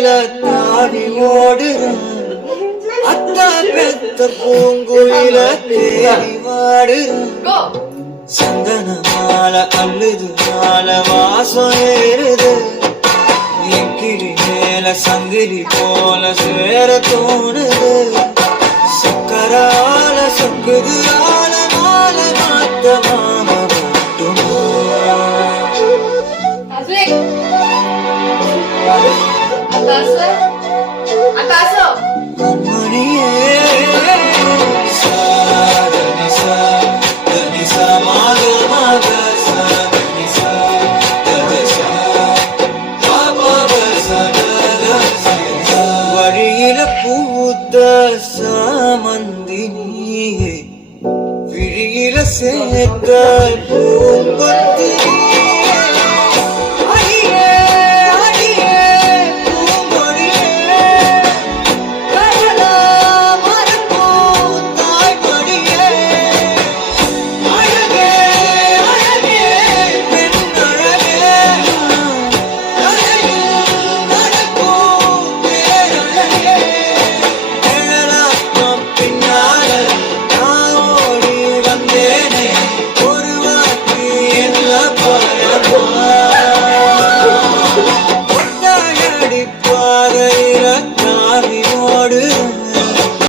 பூங்குயில தாவி ஓடுறான் அத்த பெத்த பூங்குயில தேடி வாடுறான் சந்தன மாலை அள்ளுது மாலை வாசம் ஏறுது என் கிளி மேல சங்கிலி போல சேர தோணுது சக்கரால சொக்குது ஆல மாலை மாத்த மாம மணியே வழியில பூத்த சாமந்தி நீயே விழியில சேர்த்த பூம்பன்